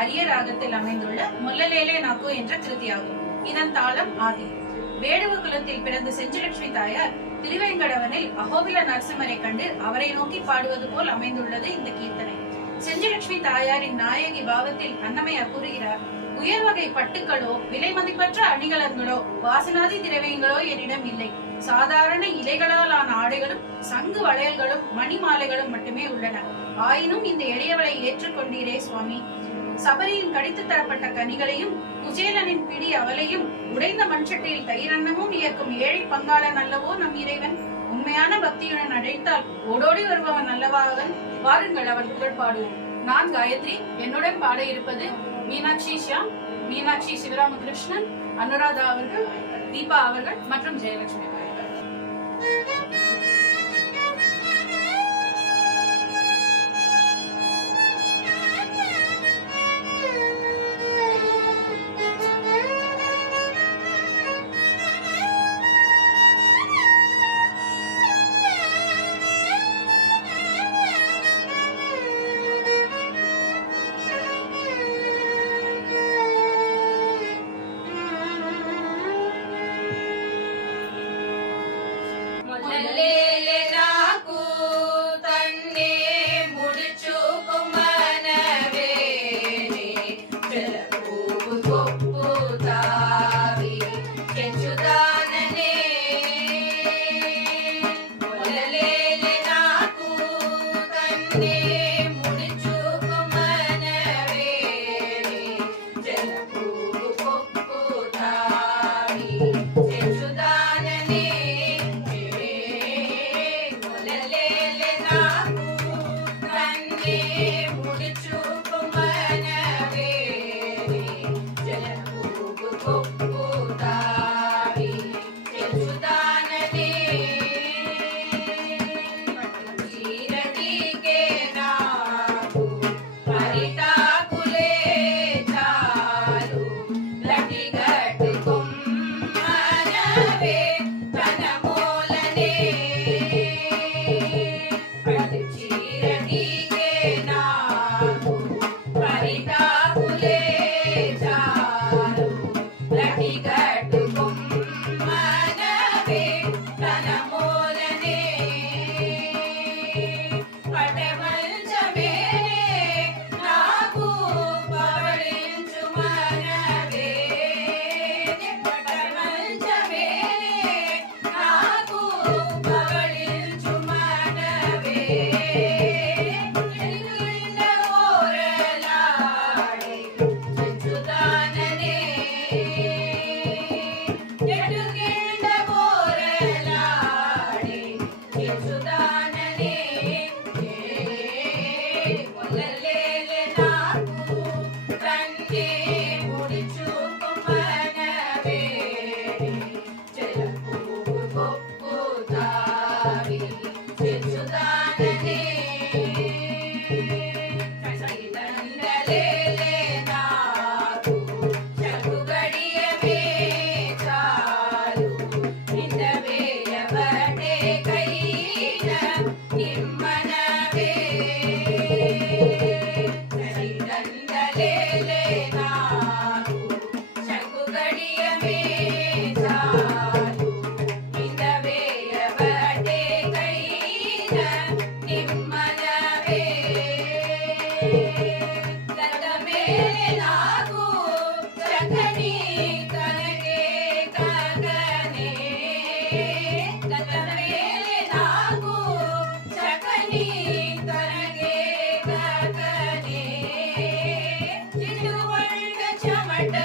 அரிய ராகத்தில் அமைந்துள்ள முல்லலேலே நாக்கு என்ற கிருதியாகும். இதன் தாளம் ஆதி. வேடுவ குலத்தில் பிறந்த செஞ்சிலட்சுமி தாயார் திருவேங்கடவனில் அகோபில நரசிம்மரை கண்டு அவரை நோக்கி பாடுவது போல் அமைந்துள்ளது இந்த கீர்த்தனை. செஞ்சிலட்சுமி தாயாரின் நாயகி பாவத்தில் அன்னமையார் கூறுகிறார்: உயர் வகை பட்டுக்களோ விலை மதிப்பற்ற அணிகலன்களோ வாசனாதி திரவியங்களோ என்னிடம் இல்லை. சாதாரண இலைகளால் ஆன ஆடைகளும் சங்கு வளையல்களும் மணி மாலைகளும் மட்டுமே உள்ளன. ஆயினும் இந்த எளியவளை ஏற்றுக்கொண்டீரே சுவாமி. சபரியின் கடித்து தரப்பட்ட கனிகளையும் குஜேலனின் பிடி அவளையும் உடைந்த மண்சட்டியில் தயிரன்னமும் இயக்கும் ஏழை பங்காளன் அல்லவோ நம் இறைவன். உண்மையான பக்தியுடன் அழைத்தால் ஓடோடி வருபவன் அல்லவா அவன். வாருங்கள் அவன் புகழ் பாடுவோம். நான் காயத்ரி. என்னுடன் பாட இருப்பது மீனாட்சி ஷியாம், மீனாட்சி சிவராமகிருஷ்ணன், அனுராதா அவர்கள், தீபா அவர்கள் மற்றும் ஜெயலட்சுமி அவர்கள். చెమట